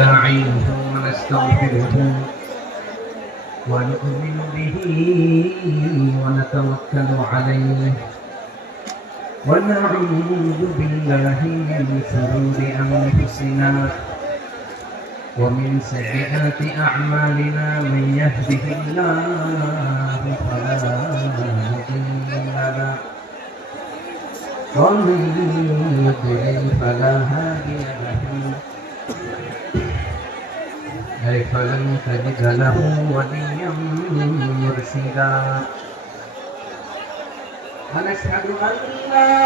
ونستعينه ونستغفره ونؤمن به ونتوكل عليه ونعوذ بالله من شرور أنفسنا ومن سيئات أعمالنا من يهده الله فلا مضل له ومن يضلل فلا هادي له فلن تجد له وليا مرشدا ونشهد أن لا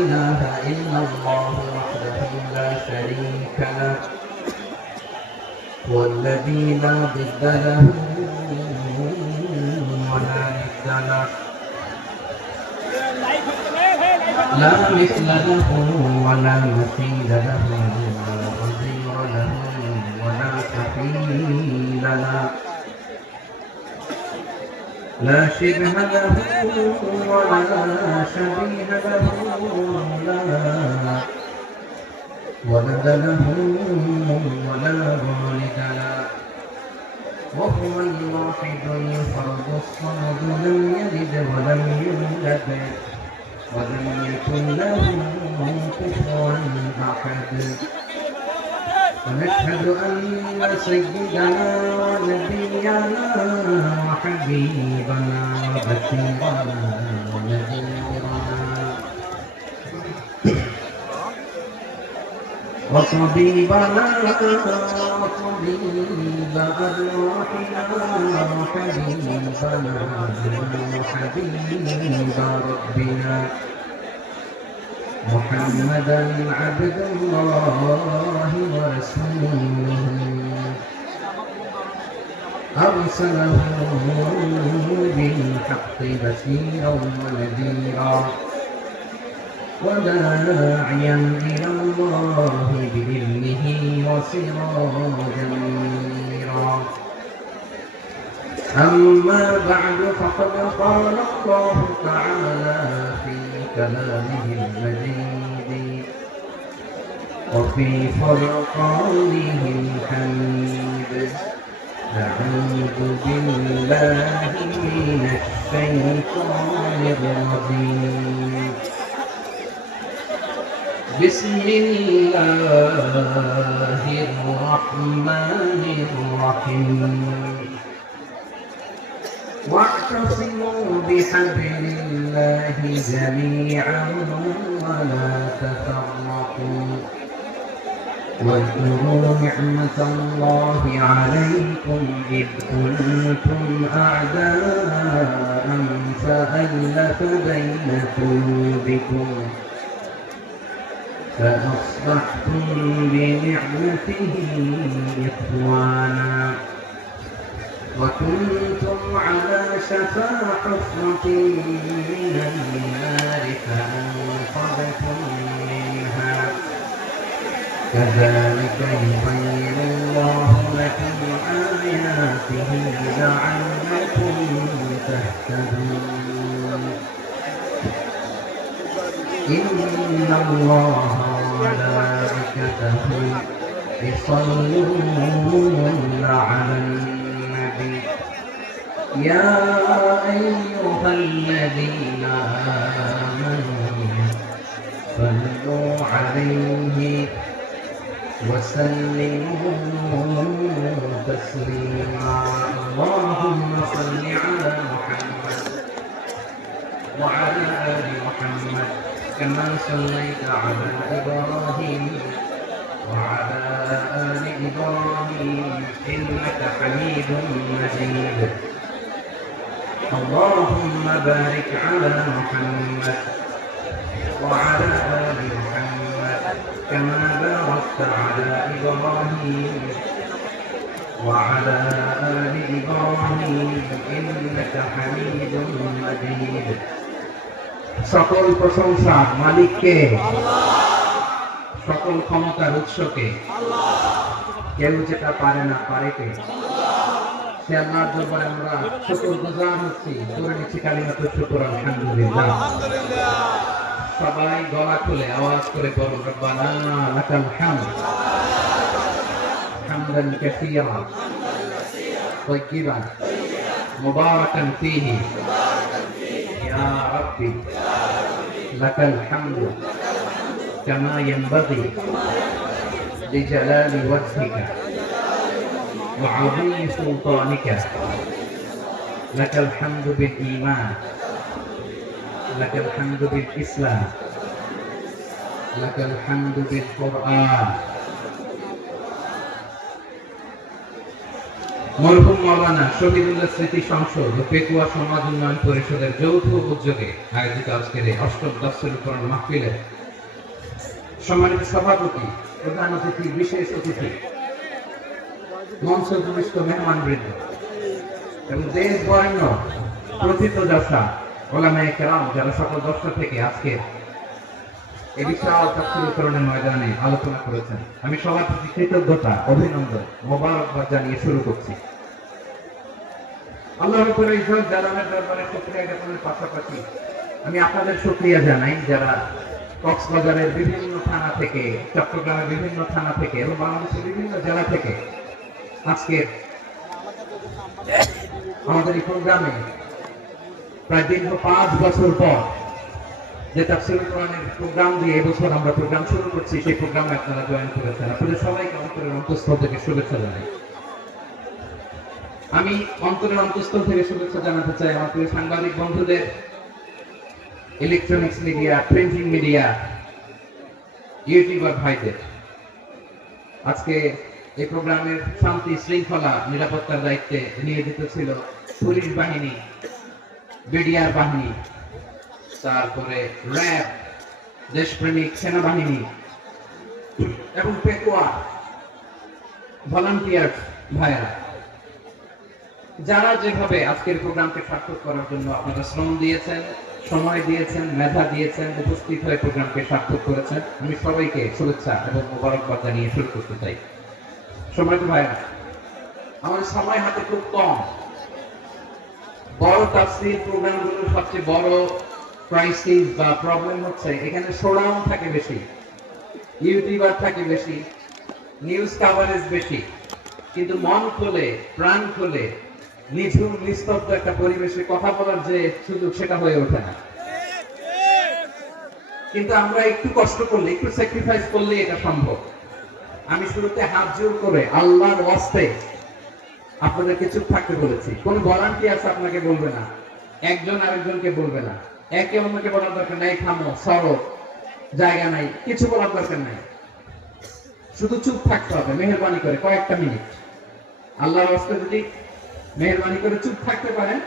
إله إلا الله وحده لا شريك له والذي لا ضد له ولا ند له لا مثل له ولا مثيل له ولا نظير له ولا كفيل له لا شبه له ولا شبيه له ولا ولد له ولا والد له وهو الواحد الفرد الصمد لم يلد ولم يولد ولم يكن له كفوا أحد ونشهد أن سيدنا ونبينا وحبيبنا وبشيرنا ونذيرنا وطبيبنا وطبيب أرواحنا وحبيبنا وحبيب ربنا محمدا عبد الله ورسوله أرسله بالحق بشيرا ونذيرا وداعيا إلى الله بإذنه وسراجا منيرا أما بعد فقد قال الله تعالى في كلامه المجيد وفي فرقانه الحميد أعوذ بالله من الشيطان الرجيم بسم الله الرحمن الرحيم واعتصموا بحبل الله جميعا ولا تفرقوا واذكروا نعمة الله عليكم إذ كنتم أعداء فألف بين قلوبكم فأصبحتم بنعمته إخوانا وكنتم على شفا حفرة من النار فأنقذكم منها كذلك يبين الله لكم آياته لعلكم تهتدون إن الله وملائكته يصلون على النبي يا أيها الذين آمنوا صلوا عليه وسلموا تسليما اللهم صل على محمد وعلى آل محمد كما صليت على إبراهيم وعلى آل إبراهيم إنك حميد مجيد اللهم بارك على محمد وعلى آل محمد كما باركت على إبراهيم وعلى آل إبراهيم إنك حميد مجيد সকল প্রশংসা মালিককে সকল ক্ষমতার উৎসকে কেউ যেটা পারে না পারে কে সে আল্লাহর দরবারে আমরা শুকরগুজার হচ্ছি করে নিচ্ছি কালিমাতুশ শুকর আলহামদুলিল্লাহ সবাই গলা খুলে আওয়াজ করে বলুন রব্বানা লাকাল হামদ حمدا كثيرا طيبا مباركا فيه يا ربي لك الحمد كما ينبغي لجلال وجهك وعظيم سلطانك لك الحمد بالإيمان لك الحمد بالإسلام لك الحمد بالقرآن মরহুম মাওলানা শহীদুল্লাহ স্মৃতি সংসদ ও পেকুয়া সমাজ উন্নয়ন পরিষদের যৌথ উদ্যোগে আয়োজিত আজকের এই অষ্টম তাফসীর কোরআন মাহফিলে সম্মানিত সভাপতি, প্রধান অতিথি, বিশেষ অতিথি, মঞ্চ উপবিষ্ট মেহমানবৃন্দ এবং দেশ বরেণ্য প্রথিতযশা ওলামায়ে কেরাম যারা সকল দর্শক থেকে আজকে এই বিশাল তাফসীর কোরআনের ময়দানে আলোচনা করেছেন, আমি সবার প্রতি কৃতজ্ঞতা, অভিনন্দন, মোবারকবাদ জানিয়ে শুরু করছি। আল্লাহর রাব্বুল ইজ্জত জালালের দরবারে শুকরিয়া জ্ঞাপনের পাশাপাশি আমি আপনাদের শুকরিয়া জানাই যারা কক্সবাজারের বিভিন্ন থানা থেকে, চট্টগ্রামের বিভিন্ন থানা থেকে এবং বাংলাদেশের বিভিন্ন জেলা থেকে আজকে আমাদের এই প্রোগ্রামে প্রায় দীর্ঘ 5 বছর পর যে তাফসীর কোরআনের প্রোগ্রাম দিয়ে এবছর আমরা প্রোগ্রাম শুরু করছি, সেই প্রোগ্রামে আপনারা জয়েন করেছেন। আপনাদের সবাইকে অন্তরের অন্তঃস্থল থেকে শুভেচ্ছা জানাই। আমি অন্তরের অন্তঃস্থল থেকে শুভেচ্ছা জানাতে চাই আমার প্রিয় সাংবাদিক বন্ধুদের, electronics media, printing media, YouTuber ভাইদের। আজকে এই প্রোগ্রামের শান্তি শৃঙ্খলা নিরাপত্তার দায়িত্বে নিয়োজিত ছিল পুলিশ বাহিনী, বিডিআর বাহিনী, তারপরে র্যাব, দেশপ্রেমিক সেনাবাহিনী এবং পেকুয়া ভলান্টিয়ার ভাইয়েরা, যারা যেভাবে আজকের প্রোগ্রামকে সার্থক করার জন্য আপনারা শ্রম দিয়েছেন, সময় দিয়েছেন, মেধা দিয়েছেন, উপস্থিত হয়ে প্রোগ্রামকে সার্থক করেছেন, আমি সবাইকে শুভেচ্ছা এবং মোবারকবাদ জানিয়ে শুরু করতে চাই। সম্মানিত ভাইয়েরা, আমাদের সময় হাতে খুব কম। বড় তাফসীর প্রোগ্রামগুলোর সবচেয়ে বড় ক্রাইসিস বা প্রবলেম হচ্ছে এখানে শোডাউন থাকে বেশি, ইউটিউবার থাকে বেশি, নিউজ কভারেজ বেশি, কিন্তু মন খুলে, প্রাণ খুলে, নিঝুম নিস্তব্ধ একটা পরিবেশে কথা বলার যে সুযোগ, সেটা হয়ে ওঠে না। কিন্তু আমরা একটু কষ্ট করলে, একটু স্যাক্রিফাইস করলে এটা সম্ভব। আমি শুরুতে হাত জোর করে আল্লাহর ওয়াস্তে আপনাদেরকে চুপ থাকতে বলেছি। কোন ভলান্টিয়ার্স আপনাকে বলবে না, একজন আরেকজনকে বলবে না, একে অন্যকে বলার দরকার নাই, থামো, সরো, জায়গা নাই, কিছু বলার দরকার নাই, শুধু চুপ থাকতে হবে মেহেরবানি করে কয়েকটা মিনিট। আল্লাহর ওয়াস্তে যদি মেহেরবানি করে চুপ থাকতে পারেন,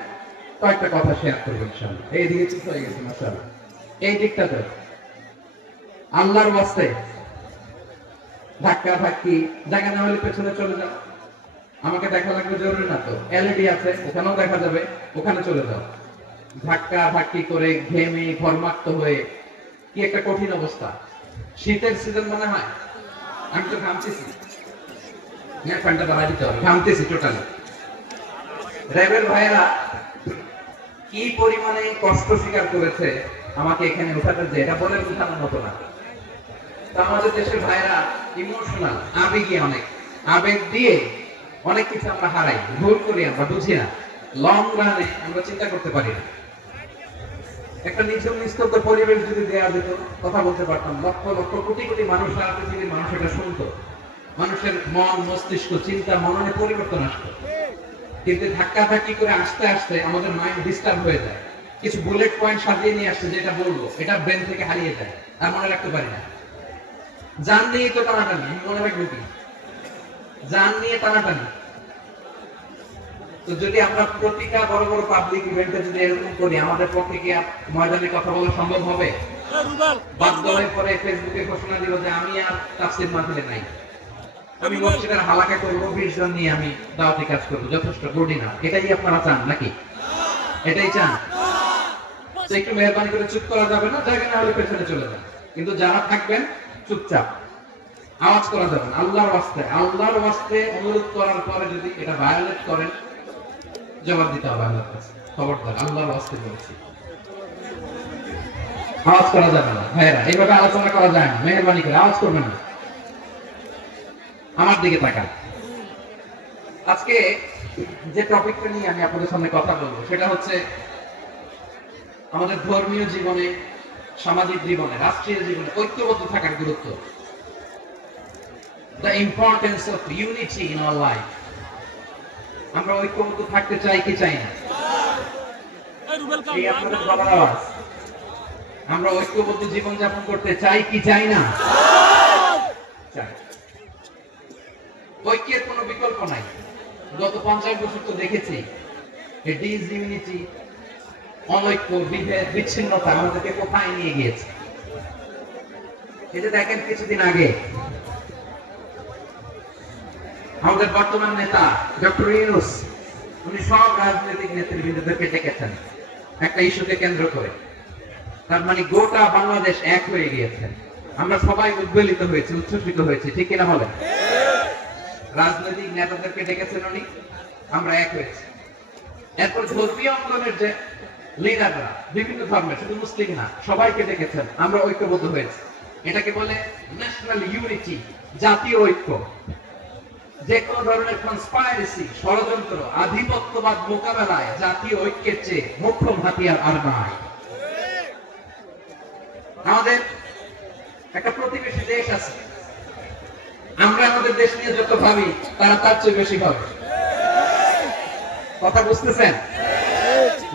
কয়েকটা কথা শেয়ার করবেন ইনশাআল্লাহ। এই দিকে চুপ হয়ে গেছে মাশাআল্লাহ, এই দিকটাতে আল্লাহর ওয়াস্তে ধাক্কা ধাক্কি জায়গা না হলে পেছনে চলে যাও। আমাকে দেখা লাগবে জরুরি না তো, এলইডি আছে, ওখানেও দেখা যাবে, ওখানে চলে যাও। ধাক্কা ধাক্কি করে ঘেমে ঘর্মাক্ত হয়ে কি একটা কঠিন অবস্থা। শীতের সিজন মনে হয়, আমি তো ঘামতেছি, ফ্যানটা বাড়াই দিতে হবে, ঘামতেছি টোটালি। র্যাবের ভাইয়েরা কি পরিমাণে কষ্ট স্বীকার করেছে আমাকে এখানে উঠাতে, যে এটা বলে বোঝানোর মতো না। তো আমাদের দেশের ভাইয়েরা ইমোশনাল, আবেগী, অনেক আবেগ দিয়ে অনেক কিছু আমরা হারাই, ভুল করি, আমরা বুঝি না, লং রানে আমরা চিন্তা করতে পারি না। একটা নিঝুম নিস্তব্ধ পরিবেশ যদি দেওয়া যেত, কথা বলতে পারতাম, লক্ষ লক্ষ কোটি কোটি মানুষ, সারা পৃথিবীর মানুষ এটা শুনতো, মানুষের মন, মস্তিষ্ক, চিন্তা, মননে পরিবর্তন আসতো। কিন্তু ধাক্কা ধাক্কি করে আসতে আসতে আমাদের মাইন্ড ডিস্টার্ব হয়ে যায়। কিছু বুলেট পয়েন্ট সাজিয়ে নিয়ে আসছে, যেটা বলবো এটা ব্রেন থেকে হারিয়ে যায়, আর মনে রাখতে পারি না। জান নিয়ে তো টানাটানি, মনে রাখবো কি? জান নিয়ে টানাটানি। তো যদি আমরা প্রতিটা বড় বড় পাবলিক ইভেন্টে যদি এরকম করি, আমাদের পক্ষে কি ময়দানে কথা বলা সম্ভব হবে? বাধ্য হয়ে পরে ফেসবুকে ঘোষণা দিব যে আমি আর তাফসীর মাহফিলে নাই, আমি মসজিদের হালাকা করবো, 20 জন নিয়ে আমি দাওয়াতি কাজ করবো, যথেষ্ট গুড না। এটাই আপনারা চান নাকি? এটাই চান? তো একটু মেহরবানি করে চুপ করা যাবে না, জায়গা না হলে পেছনে চলে যান। কিন্তু যারা থাকবেন চুপচাপ, আওয়াজ করা যাবে না। আল্লাহর ওয়াস্তে অনুরোধ করার পরে যদি এটা ভায়োলেট করেন, জবাব দিতে হবে আল্লাহর কাছে। খবরদার, আল্লাহর ওয়াস্তে বলছি, আওয়াজ করা যাবে না। ভাইরা, এইভাবে আলোচনা করা যায় না, মেহরবানি করে আওয়াজ করবেন না। আমার দিকে তাকান, আজকে যে টপিকটা নিয়ে আমি আপনাদের সামনে কথা বলবো সেটা হচ্ছে আমাদের ধর্মীয় জীবনে, সামাজিক জীবনে, রাষ্ট্রীয় জীবনে ঐক্যবদ্ধ থাকার গুরুত্ব। The importance of unity in our life. আমরা ঐক্যবদ্ধ থাকতে চাই কি চাই না? এই আপনাদের বলার আওয়াজ। আমরা ঐক্যবদ্ধ জীবন যাপন করতে চাই কি চাই না? চাই। ঐক্যের কোনো বিকল্প নাই। গত 50 বছর তো দেখেছি এই ডিসইউনিটি, অনৈক্য, বিভেদ, বিচ্ছিন্নতা আমাদেরকে কোথায় নিয়ে গিয়েছে। এই যে দেখেন কিছুদিন আগে আমাদের বর্তমান নেতা ডক্টর ইউনূস, উনি সব রাজনৈতিক নেতৃবৃন্দদেরকে ডেকেছেন একটা ইস্যুকে কেন্দ্র করে। তার মানে গোটা বাংলাদেশ এক হয়ে গিয়েছে। আমরা সবাই উদ্বেলিত হয়েছি, উচ্ছ্বসিত হয়েছি, ঠিক কিনা বলেন? রাজনৈতিক নেতাদেরকে ডেকেছেন উনি, আমরা এক হয়েছি। এরপর ধর্মীয় অঙ্গনের যে লিডাররা, বিভিন্ন ধর্মের, শুধু মুসলিম না, সবাইকে ডেকেছেন, আমরা ঐক্যবদ্ধ হয়েছি। এটাকে বলে ন্যাশনাল ইউনিটি, জাতীয় ঐক্য। যে কোনো ধরনের কনস্পাইরেসি, ষড়যন্ত্র, আধিপত্যবাদ মোকাবেলায় জাতীয় ঐক্যের চেয়ে মোক্ষম হাতিয়ার আর নাই। আমাদের একটা প্রতিবেশী দেশ আছে, আমরা আমাদের দেশ নিয়ে যত ভাবি তারা তার চেয়ে বেশি ভাবে। কথা বুঝতেছেন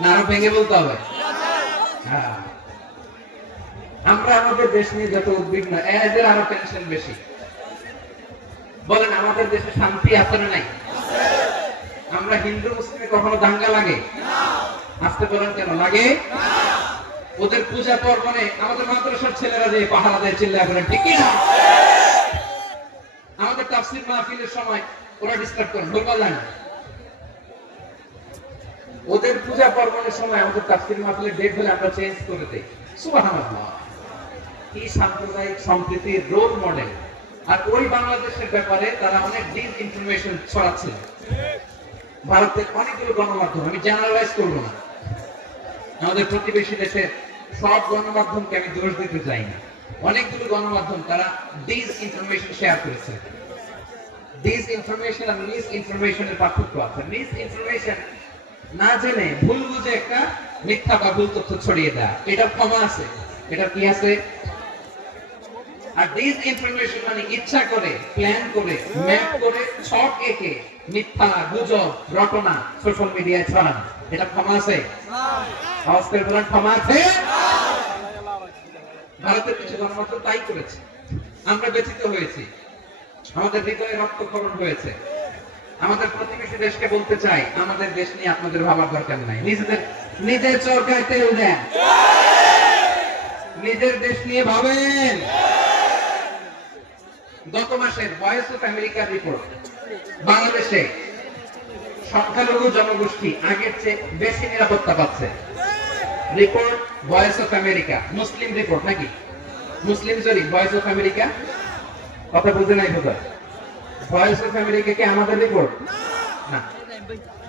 না? আরো ভেঙে বলতে হবে। হ্যাঁ, আমরা আমাদের দেশ নিয়ে যত উদ্বিগ্ন, এদের আরো টেনশন বেশি। বলেন আমাদের দেশে শান্তি আছে না নাই? আমরা হিন্দু মুসলিমে কখনো দাঙ্গা লাগে? আসতে বলেন কেন লাগে? ওদের পূজা পার্বণে আমাদের মাদ্রাসার ছেলেরা যে পাহারা দেয়, চিল্লায় বলেন ঠিক কিনা? আমাদের তাফসীর মাহফিলের সময় ওরা ডিস্টার্ব করে, ঢোকা যায় না। ওদের পূজা পার্বণের সময় আমাদের তাফসীর মাহফিলের ডেট হলে আমরা চেঞ্জ করে দেই। সুবহানাল্লাহ, কি সাম্প্রদায়িক সম্প্রীতির রোল মডেল। আর ওই বাংলাদেশের ব্যাপারে তারা অনেক ডিসইনফরমেশন ছড়াচ্ছে। ভারতের অনেকগুলো গণমাধ্যম, আমি জেনারেলাইজ করবো না, আমাদের প্রতিবেশী দেশের সব গণমাধ্যমকে আমি দোষ দিতে চাই না। অনেকগুলো গণমাধ্যম তারা ডিসইনফরমেশন শেয়ার করেছে। ডিসইনফরমেশন আর মিস ইনফরমেশনের পার্থক্য আছে। মিস ইনফরমেশন না জেনে ভুল বুঝে একটা মিথ্যা বা ভুল তথ্য ছড়িয়ে দেয়, এটা ক্ষমা আছে, এটা কি আছে। আর ডিসইনফরমেশন মানে ইচ্ছা করে, প্ল্যান করে, ম্যাপ করে, ছক এঁকে মিথ্যা, গুজব, রটনা সোশ্যাল মিডিয়ায় ছড়ানো, এটা ক্ষমা আছে? আওয়াজ করে বলেন ক্ষমা আছে? ভারতের কিছু গণমাধ্যম তাই করেছে। আমরা ব্যথিত হয়েছি, আমাদের হৃদয়ে রক্তক্ষরণ হয়েছে। আমাদের প্রতিবেশী দেশকে বলতে চাই, আমাদের দেশ নিয়ে আপনাদের ভাবার দরকার নাই। নিজের চরকায় তেল দেন, নিজের দেশ নিয়ে ভাবেন। গত মাসের ভয়েস অফ আমেরিকার রিপোর্ট, বাংলাদেশে সংখ্যালঘু জনগোষ্ঠী আগের চেয়ে বেশি নিরাপত্তা পাচ্ছে। Report voice of America, Muslim report নাকি? মুসলিম জরিপ, ভয়েস অফ আমেরিকা। কথা বুঝে নাই বোধহয়। ভয়েস অফ আমেরিকা কি আমাদের রিপোর্ট না?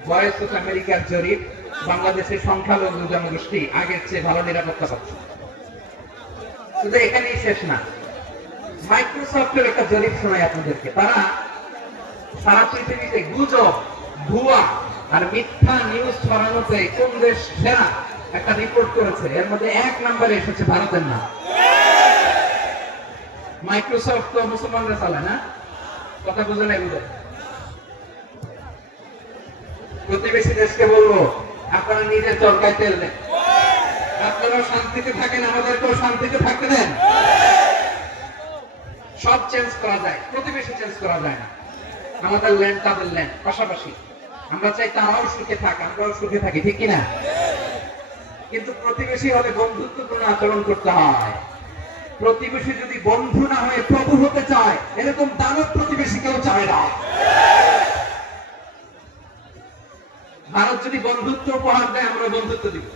ভয়েস অফ আমেরিকার জরিপ, বাংলাদেশের সংখ্যালঘু জনগোষ্ঠী আগের চেয়ে ভালো নিরাপত্তা পাচ্ছে। শুধু এখানেই শেষ না, মাইক্রোসফটের একটা জরিপ শোনাই আপনাদেরকে। তারা সারা পৃথিবীতে গুজব, ভুয়া আর মিথ্যা নিউজ ছড়ানোতে কোন দেশ সেরা একটা রিপোর্ট করেছে। এর মধ্যে 1 নম্বরে এসেছে ভারতের নাম। মাইক্রোসফট তো মুসলমানরা চালায় না? কথা বুঝে নাই বুঝে? প্রতিবেশী দেশকে বলবো, আপনারা নিজের চরকায় তেল দেন, আপনারা শান্তিতে থাকেন, আমাদেরকেও শান্তিতে থাকতে দেন। সব চেঞ্জ করা যায়, প্রতিবেশী চেঞ্জ করা যায় না। আমাদের ল্যান্ড তাদের ল্যান্ড, পাশাপাশি। আমরা চাই তারাও সুখে থাক, আমরাও সুখে থাকি, ঠিক কিনা? কিন্তু প্রতিবেশী হলে বন্ধুত্বপূর্ণ আচরণ করতে হয়। প্রতিবেশী যদি বন্ধু না হয়ে প্রভু হতে চায়, এরকম দানব প্রতিবেশী কেউ চায় না। ভারত যদি বন্ধুত্ব উপহার দেয়, আমরা বন্ধুত্ব দিব,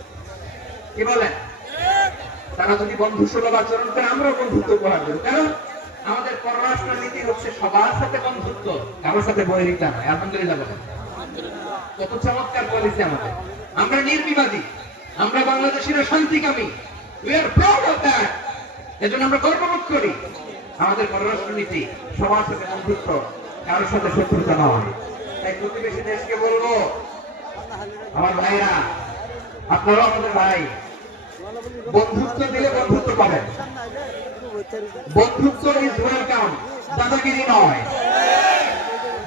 কি বলেন? তারা যদি বন্ধু সুলভ আচরণ করে, আমরা বন্ধুত্ব উপহার দেব। কারণ আমাদের পররাষ্ট্র নীতি হচ্ছে সবার সাথে বন্ধুত্ব, কারোর সাথে বৈরিতা নয়। আলহামদুলিল্লাহ বলেন, কত চমৎকার পলিসি আমাদের। আমরা নির্বিবাদী, আমরা বাংলাদেশিরা শান্তিকামী। We are proud of that. এজন্য আমরা গর্ববোধ করি। আমাদের পররাষ্ট্র নীতি সবার সাথে বন্ধুত্ব, কারোর সাথে শত্রুতা নয়। তাই প্রতিবেশী দেশকে বলবো, আমার ভাইরা, আপনারাও আমাদের ভাই, বন্ধুত্ব দিলে বন্ধুত্ব পাবেন। বন্ধুত্ব ইজ ওয়েলকাম, দাদাগিরি নয়।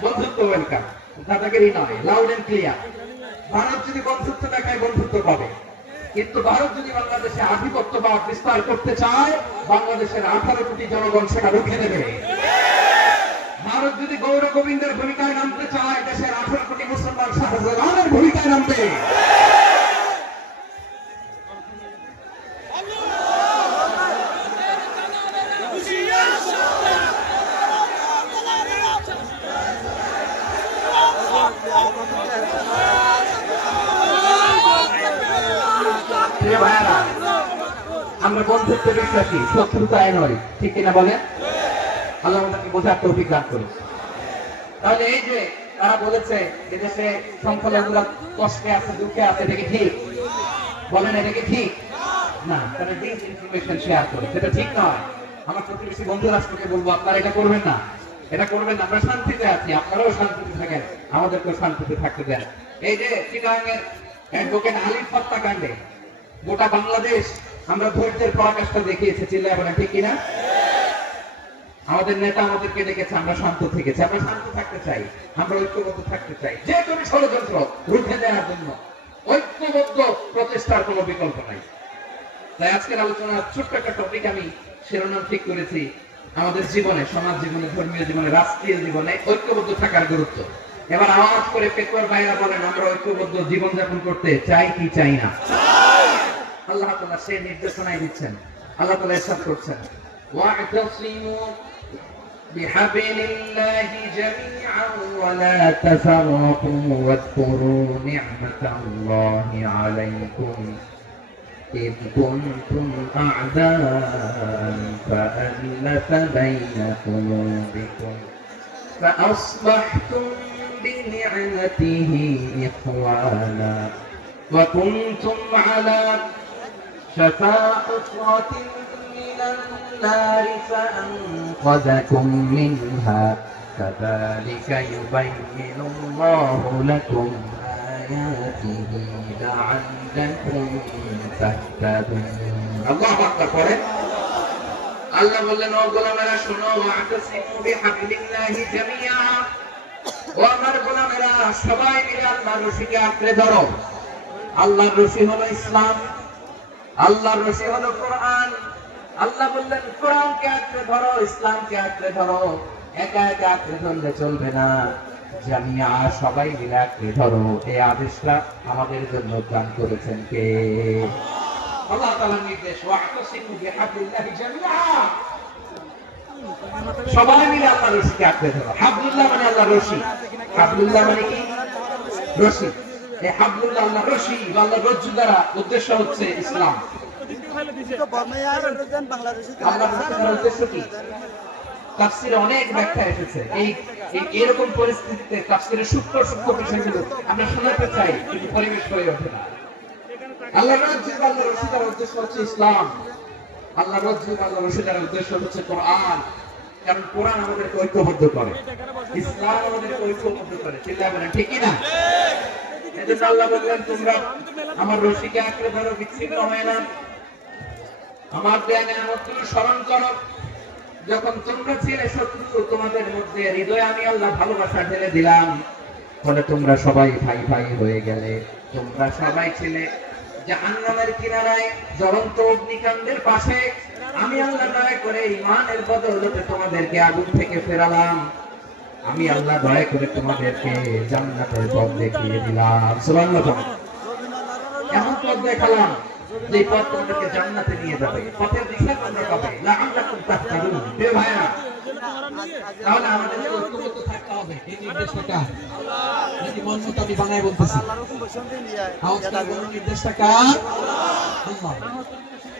বন্ধুত্ব ওয়েলকাম, দাদাগিরি নয়। Loud and clear. ভারত যদি বন্ধুত্ব দেখায়, বন্ধুত্ব পাবে। কিন্তু ভারত যদি বাংলাদেশে আধিপত্যবাদ বিস্তার করতে চায়, বাংলাদেশের 18 কোটি জনগণ সেটা রুখে দেবে। ভারত যদি গৌর গোবিন্দের ভূমিকায় নামতে চায়, দেশের 18 কোটি মুসলমান শাহজালালের ভূমিকায় নামবে। আমরা বন্ধুত্ব বিশ্বাসী, শত্রুতায় নয়, ঠিক কিনা বলেন? আল্লাহ আমাদেরকে বোঝার তৌফিক দান করুন। তাহলে এই যে তারা বলেছে এদেশে সংখ্যালঘুরা কষ্টে আছে, দুঃখে আছে, এটা কি ঠিক? বলেন এটা কি ঠিক? না, তারা ডিসইনফরমেশন শেয়ার করে, সেটা ঠিক নয়। আমার প্রতিবেশী বন্ধু রাষ্ট্রকে বলবো, আপনারা এটা করবেন না, এটা করবেন না। আমরা শান্তিতে আছি, আপনারাও শান্তিতে থাকেন, আমাদেরকেও শান্তিতে থাকতে দেন। এই যে চিটাগাংয়ের অ্যাডভোকেট আলিফ হত্যাকাণ্ডে গোটা বাংলাদেশ আমরা ধৈর্যের পরাকাষ্ঠা দেখিয়েছে, চিল্লায় বলেন ঠিক কিনা? আমাদের নেতা আমাদেরকে ডেকেছে, আমরা শান্ত থেকেছি। আমরা শান্ত থাকতে চাই, আমরা ঐক্যবদ্ধ থাকতে চাই। যে কোনো ষড়যন্ত্র রুখে দেওয়ার জন্য ঐক্যবদ্ধ প্রচেষ্টার কোনো বিকল্প নাই। তাই আজকের আলোচনার ছোট্ট একটা টপিক আমি শিরোনাম ঠিক করেছি, আমাদের জীবনে, সমাজ জীবনে, ধর্মীয় জীবনে, রাষ্ট্রীয় জীবনে ঐক্যবদ্ধ থাকার গুরুত্ব। এবার আওয়াজ করে পেকুয়ার ভাইরা বলেন, আমরা ঐক্যবদ্ধ জীবনযাপন করতে চাই কি চাই না? আল্লাহ তাআলা সেই নির্দেশনাই দিচ্ছেন। আল্লাহ তাআলা ইরশাদ করছেন, ওয়া'তাসিমু বিহাবিলিল্লাহি জামিআন ওয়া লা তাফাররাকু ওয়াযকুরু নি'মাতাল্লাহি আলাইকুম إذ كنتم أعداء فألف بين قلوبكم فأصبحتم بنعمته إخوانا وكنتم على شفا حفرة من النار فأنقذكم منها كذلك يبين الله لكم آياته لعلكم تهتدون الله أكبر করেন। আল্লাহ বললেন, ও গোলামেরা শোনো, ওয়া'তাসিমু বিহাবলিল্লাহি জামিআ, ও আমার গোলামেরা সবাই মিলে আল্লাহর রশিকে আঁকড়ে ধরো। আল্লাহর রশি হলো ইসলাম, আল্লাহর রশি হলো কোরআন। আল্লাহ বললেন কোরআনকে আঁকড়ে ধরো, ইসলামকে আঁকড়ে ধরো। একা একা আঁকড়ে ধরলে চলবে না, জামিয়া সবাই মিলে আঁকড়ে ধরো। এই আদেশটা আমাদের জন্য দান করেছেন কে? আল্লাহ তাআলার নির্দেশ, ওয়া'তাসিমু বিহাবলিল্লাহি জামিআ, সবাই মিলে আল্লাহর রশিকে আঁকড়ে ধরো। হাবলুল্লাহ মানে আল্লাহর রশি। হাবলুল্লাহ মানে কি? রশি। এই হাবলুল্লাহ আল্লাহর রশি, আল্লাহর রজ্জু দ্বারা উদ্দেশ্য হচ্ছে ইসলাম। আল্লাহর রজ্জুর উদ্দেশ্য কি? তাফসীরে অনেক ব্যাখ্যা এসেছে। এই এরকম পরিস্থিতিতে তাফসীরের সূক্ষ্ম সূক্ষ্ম বিষয়গুলো আমরা শোনাতে চাই, কিন্তু পরিবেশ হয়ে ওঠে না। আল্লাহর রজ্জু, আল্লাহর রশি দ্বারা উদ্দেশ্য হচ্ছে ইসলাম। আল্লাহর রজ্জু, আল্লাহর রশি দ্বারা উদ্দেশ্য হচ্ছে কোরআন। কারণ কোরআন আমাদেরকে ঐক্যবদ্ধ করে, ইসলাম আমাদেরকে ঐক্যবদ্ধ করে। চিল্লায় বলেন ঠিক কি না? এজন্য আল্লাহ বললেন, তোমরা আমার রশিকে আঁকড়ে ধরো, বিচ্ছিন্ন হয় না। আমার দেয়া নিয়ামতগুলো স্মরণ করো। যখন তোমরা ছিলে শত্রু, তোমাদের মধ্যে হৃদয়ে আমি আল্লাহ ভালোবাসা ঢেলে দিলাম, ফলে তোমরা সবাই ভাই ভাই হয়ে গেলে। তোমরা সবাই ছিলে জাহান্নামের কিনারায়, জ্বলন্ত অগ্নিকাণ্ডের পাশে। আমি আল্লাহ দয়া করে ঈমানের বদৌলতে তোমাদেরকে আগুন থেকে ফেরালাম। আমি আল্লাহ দয়া করে তোমাদেরকে জান্নাতের পথ দেখিয়ে দিলাম। সুবহানাল্লাহ। এমন পথ দেখালাম যে পথ তোমাদেরকে জান্নাতে নিয়ে যাবে, পথের দিশা তোমরা পাবে। লাআল্লাকুম তাহতাদুন। প্রিয় ভাইরা, তাহলে আমাদের ঐক্যবদ্ধ থাকতে হবে। এই নির্দেশটা যদি মন মতো আমি বানায় বলতেছি, নির্দেশটা কার? আল্লাহ।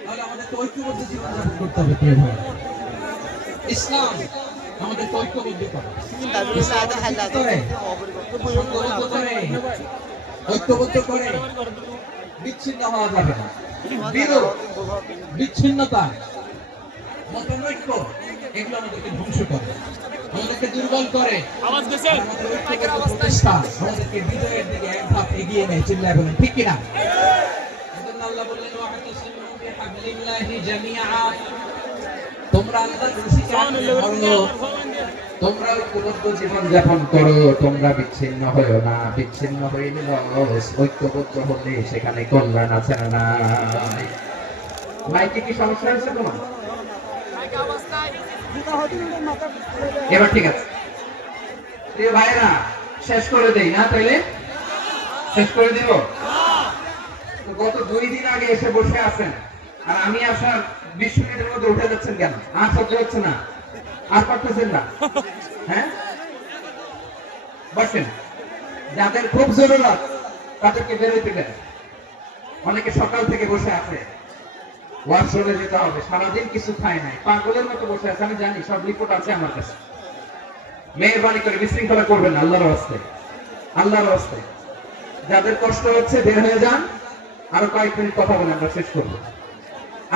তাহলে আমাদের ঐক্যবদ্ধ জীবনযাপন করতে হবে। প্রিয় ভাইরা, ইসলাম আমাদের ঐক্যবদ্ধ করে, ঐক্যবদ্ধ করে। বিচ্ছিন্ন হওয়া যাবে না। বিরোধ, বিচ্ছিন্নতা, মতানৈক্য, এগুলো আমাদেরকে ধ্বংস করে। আমাদেরকে দুর্বল করে, আমাদের ঐক্যবদ্ধ প্রচেষ্টা আমাদেরকে বিজয়ের দিকে এক ধাপ এগিয়ে নেয়। চিল্লায় বলেন ঠিক কিনা? এজন্য আল্লাহ বললেন ওয়া'তাসিমু বিহাবলিল্লাহি জামিআ, তোমরা আল্লাহর রশিকে আঁকড়ে ধরো, তোমরা ঐক্যবদ্ধ জীবন যাপন করো, তোমরা বিচ্ছিন্ন হয়ো না। বিচ্ছিন্ন হইলে লস, ঐক্যবদ্ধ হলে সেখানে কল্যাণ আছে না নাই? মাইকে কি সমস্যা হয়েছে তোমার? এবার ঠিক আছে প্রিয় ভাইরা, শেষ করে দেই না? তাইলে শেষ করে দিব। গত 2 দিন আগে এসে বসে আছেন, আর আমি আসার 20 মিনিটের মধ্যে উঠে যাচ্ছেন কেন? আর সহ্য হচ্ছে না? আর পারতেছেন না? হ্যাঁ, বসেন। যাদের খুব জরুরত তাদেরকে বেরোতে দেন। অনেকে সকাল থেকে বসে আছে, ওয়াশরুমে যেতে হবে, সারাদিন কিছু খায় নাই, পাগলের মতো বসে আছে। আমি জানি, সব রিপোর্ট আছে আমার কাছে। মেহেরবানি করে বিশৃঙ্খলা করবেন না, আল্লাহর ওয়াস্তে, আল্লাহর ওয়াস্তে। যাদের কষ্ট হচ্ছে বের হয়ে যান। আরো কয়েক মিনিট কথা বলে আমরা শেষ করব।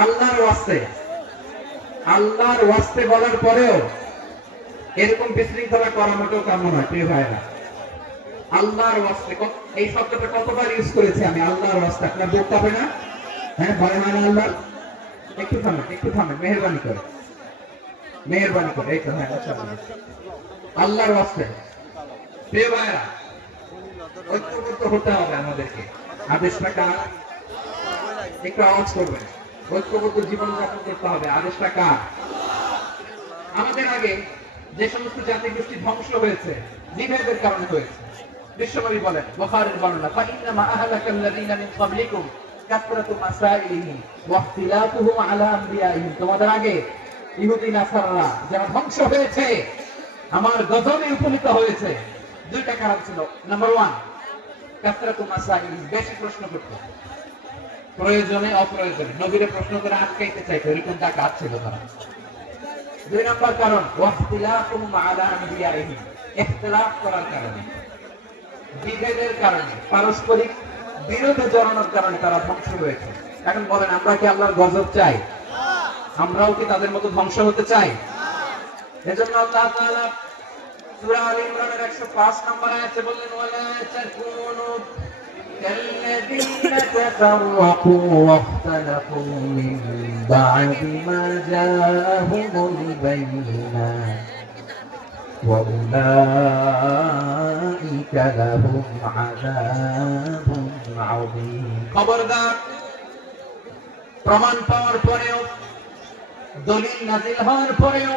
আল্লাহর ওয়াস্তে, আল্লাহর ওয়াস্তে বলার পরেও এরকম বিশৃঙ্খলা করা মোটেও কাম্য নয় প্রিয় ভাইরা। আল্লাহর ওয়াস্তে, এই শব্দটা কতবার ইউজ করেছি আমি, আল্লাহর ওয়াস্তে। আপনার বুক পাবে না? হ্যাঁ, ভয় হয় না আল্লাহ? একটু থামেন, একটু থামেন, মেহেরবানি করে, মেহেরবানি করে। এই তো, হ্যাঁ, আল্লাহর ওয়াস্তে প্রিয় ভাইরা, ঐক্যবদ্ধ হতে হবে আমাদেরকে। আদেশটা কার? একটু আওয়াজ করবেন। ঐক্যবদ্ধ জীবন যাপন করতে হবে, আদেশটা কার? আমাদের আগে যে সমস্ত জাতি গোষ্ঠী ধ্বংস হয়েছে, বিভেদের কারণে হয়েছে। বিশ্বনবী বলেন, বুখারীর বর্ণনা, ফাইন্নামা আহলাকাল্লাযীনা মিন ক্বাবলিকুম কাসরাতু মাসাইলিহিম ওয়া ইখতিলাফুহুম আলা আমবিয়াইহিম। তোমাদের আগে ইহুদি নাসারারা যারা ধ্বংস হয়েছে, আমার গজবে উপনীত হয়েছে, 2টা কারণ ছিল। নাম্বার 1, কাসরাতু মাসাইলিহিম, বেশি প্রশ্ন করত, প্রয়োজনে অপ্রয়োজনে নবীরে প্রশ্ন করে আটকাইতে চাইতো, এরকম ডাকাত ছিল তারা। 2 নম্বর কারণ, ওয়াখতিলাফুহুম আলা আমবিয়াইহিম, ইখতিলাফ করার কারণে, বিভেদের কারণে, পারস্পরিক বিরোধে জড়ানোর কারণে তারা ধ্বংস হয়েছে। এখন বলেন, আমরা কি আল্লাহর গজব চাই? আমরাও কি তাদের মতো ধ্বংস হতে চাই? এজন্য আল্লাহ তাআলা সূরা আলে ইমরানের 105 নম্বর আয়াতে বললেন, ওয়ালা তাকুনু কাল্লাযীনা তাফাররাকু ওয়াখতালাফু মিন বা'দি মা জাআহুমুল বায়িনাত ওয়াউলাইকা লাহুম আযাবুন আযীম। খবরদার, প্রমাণ পাওয়ার পরেও, দলিল নাযিল হওয়ার পরেও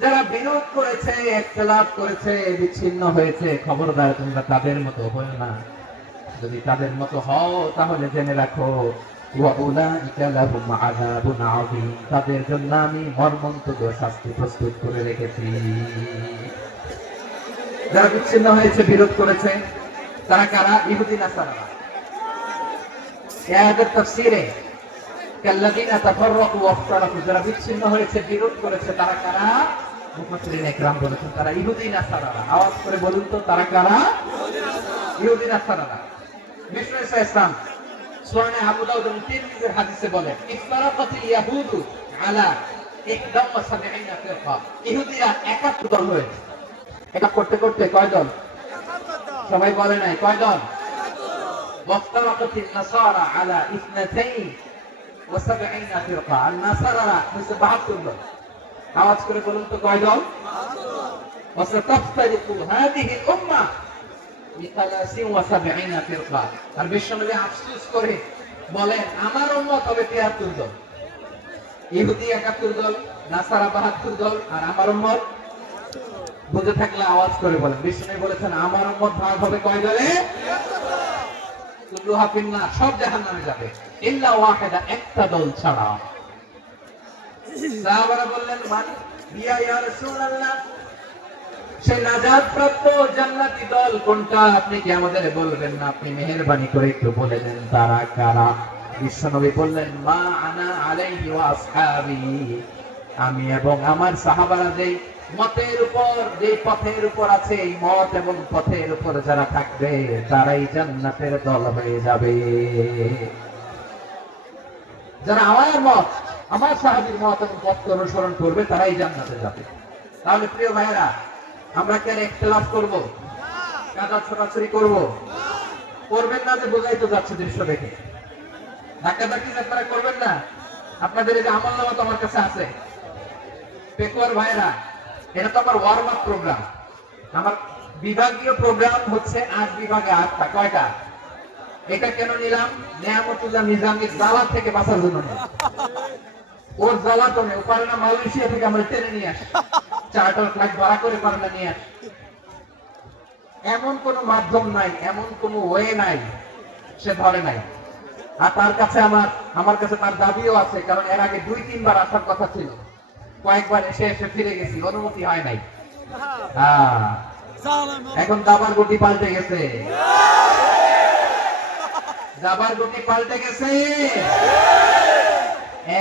যারা বিরোধ করেছে, ইখতিলাফ করেছে, বিচ্ছিন্ন হয়েছে, খবরদার তোমরা তাদের মতো হও না। যদি তাদের মতো হও তাহলে জেনে রাখো, ওয়াউলাইকা লাহুম আযাবুন আযীম, তাদের জন্য আমি মর্মন্তুদ শাস্তি প্রস্তুত করে রেখেছি। যারা বিচ্ছিন্ন হয়েছে, বিরোধ করেছে, তারা কারা? ইহুদি নাসারা। এই আয়াতের তাফসীরে কাল্লাযীনা তাফাররাকু ওয়াখতালাফু, যারা বিচ্ছিন্ন হয়েছে, বিরোধ করেছে, তারা কারা? মুফাসসিরিন ইকরাম বলেছেন তারা ইহুদি নাসারা। আওয়াজ করে বলুন তো, তারা কারা? ইহুদি নাসারা। বিষ্ণু ঈসা ইসলাম সুনানে আবু দাউদ এবং তিরমিজির হাদিসে বলেন, ইফতারাকাতিল ইয়াহুদু আলা 71 ফিরকা, ইহুদিরা 71 দল হয়েছে। এটা করতে করতে কয় দল? সবাই বলে নাই, কয় দল? ওয়াফতারাকাতিন নাসারা আলা 72 ফিরকা, আর নাসারারা হচ্ছে 72 দল। আওয়াজ করে বলুন তো, কয় দল? ওয়াসাতাফতারিকু হাদিহিল উম্মাহ ব73 ফিরকা। আর বিশ্বনবী আফসোস করে বলেন, আমার উম্মত হবে 73 দল। ইহুদি 71 দল, নাসারা 72 দল, আর আমার উম্মত, বুঝে থাকলে আওয়াজ করে বলেন। বিশ্বনবী বলেছেন, আমার উম্মত ভাগ হবে কয় দলে? 73। কুল্লুহা ফিন্নার, সব জাহান্নামে যাবে, ইল্লা ওয়াহিদা, একটা দল ছাড়া। সাহাবারা বললেন, মান বিয়া ইয়া রাসূলুল্লাহ, সেই নাজাত প্রাপ্ত জান্নাতি দল কোনটা? আপনি কি আমাদের বলবেন না? আপনি মেহেরবানি করে একটু বলে দেন তারা কারা? বিশ্বনবী বললেন, মা আনা আলাইহি ওয়া আসহাবি, আমি এবং আমার সাহাবারা যেই মতের উপর, যেই পথের উপর আছে, এই মত এবং পথের উপর যারা থাকবে তারাই জান্নাতের দল হয়ে যাবে। যারা আমার মত, আমার সাহাবীর মত এবং পথকে অনুসরণ করবে, তারাই জান্নাতে যাবে। তাহলে প্রিয় ভাইরা, আমরা কি আর ইখতিলাফ করব, কাদা ছোটাছুরি করব? করবেন না যে বোঝাই তো যাচ্ছে দৃশ্য দেখে। ধাক্কাধাক্কি আপনারা করবেন না। আপনাদের এই যে আমলনামা তো আমার কাছে আছে। পেকুয়ার ভাইরা, এটা তো আমার ওয়ার্ম আপ প্রোগ্রাম। আমার বিভাগীয় প্রোগ্রাম হচ্ছে 8 বিভাগে 8টা। কয়টা? এটা কেন নিলাম? নেয়ামতুল্লাহ নিজামীর জ্বালা থেকে বাঁচার জন্য। ওর জ্বালাতনে ও পারে না মালয়েশিয়া থেকে আমরা টেনে নিয়ে আসি, চার্টার ফ্লাইট ভাড়া করে পারে না নিয়ে আসি। এমন কোন মাধ্যম নাই, এমন কোন ওয়ে নাই সে ধরে নাই। আর তার কাছে আমার কাছে তার দাবিও আছে, কারণ এর আগে 2-3 বার আসার কথা ছিল। কয়েকবার এসে এসে ফিরে গেছি, অনুমতি হয় নাই। এখন দাবার গতি পাল্টে গেছে, দাবার গতি পাল্টে গেছে।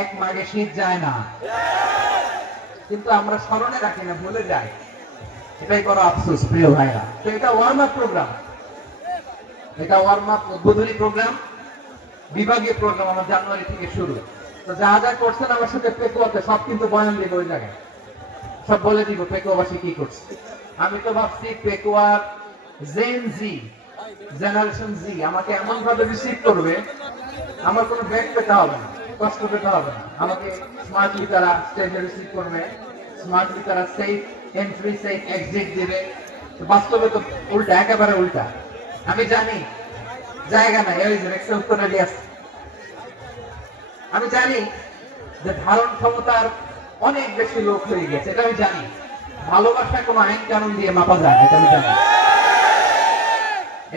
এক মাঘে শীত যায় না, কিন্তু আমরা স্মরণে রাখি না, ভুলে যাই। এটাই বড় আফসোস প্রিয় ভাইরা। তো এটা ওয়ার্ম আপ প্রোগ্রাম, এটা ওয়ার্ম আপ উদ্বোধনী প্রোগ্রাম, বিভাগীয় প্রোগ্রাম আমার জানুয়ারি থেকে শুরু। তো যা যা করছেন আমার সাথে পেকুয়াতে সব কিন্তু বয়ান দিব, ওই জায়গায় সব বলে দিব পেকুয়াবাসী কি করছে। আমি তো ভাবছি পেকুয়ার জেন জি, জেনারেশন জি আমাকে এমন ভাবে রিসিভ করবে, আমার কোনো ব্যাগ পেতে হবে না, কষ্ট পেতে হবে না। আমাকে স্মার্টলি তারা স্টেজে রিসিভ করবে, স্মার্টলি তারা সেফ এন্ট্রি সেফ এক্সিট দিবে। বাস্তবে তো উল্টা, একেবারে উল্টা। আমি জানি জায়গা নাই, ওই যে রেক্সে উত্তর রেডি আছে। আমি জানি যে ধারণ ক্ষমতার অনেক বেশি লোক হয়ে গেছে, এটা আমি জানি। ভালোবাসা কোনো আইন কানুন দিয়ে মাপা যায় না, এটা আমি জানি।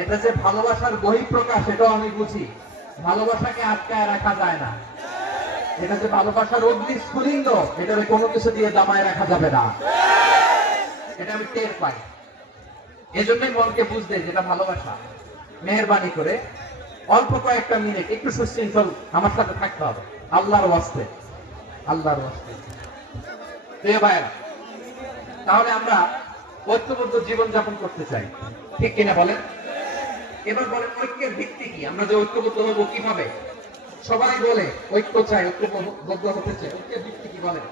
এটা যে ভালোবাসার বহিঃপ্রকাশ, এটাও আমি বুঝি। ভালোবাসাকে আটকায় রাখা যায় না। এটা যে ভালোবাসার অগ্নি স্ফুলিঙ্গ, এটাকে কোনো কিছু দিয়ে দামায় রাখা যাবে না, এটা আমি টের পাই। এজন্যই মনকে বুঝতে যেটা ভালোবাসা। মেহেরবানি করে অল্প কয়েকটা মিনিট একটু সুশৃঙ্খল আমার সাথে থাকতে হবে, আল্লাহর ওয়াস্তে, আল্লাহর ওয়াস্তে। প্রিয় ভাইরা, তাহলে আমরা ঐক্যবদ্ধ জীবন যাপন করতে চাই, ঠিক কিনা বলেন? এবার বলেন ঐক্যের ভিত্তি কি? আমরা যে ঐক্যবদ্ধ হবো কিভাবে? সবাই বলে ঐক্য চাই, ঐক্যবদ্ধ হতে চাই, ঐক্যের ভিত্তি কি বলেন?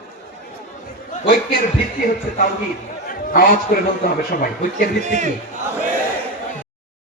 ঐক্যের ভিত্তি হচ্ছে তাওহীদ। আওয়াজ করে বলতে হবে সবাই, ঐক্যের ভিত্তি কি?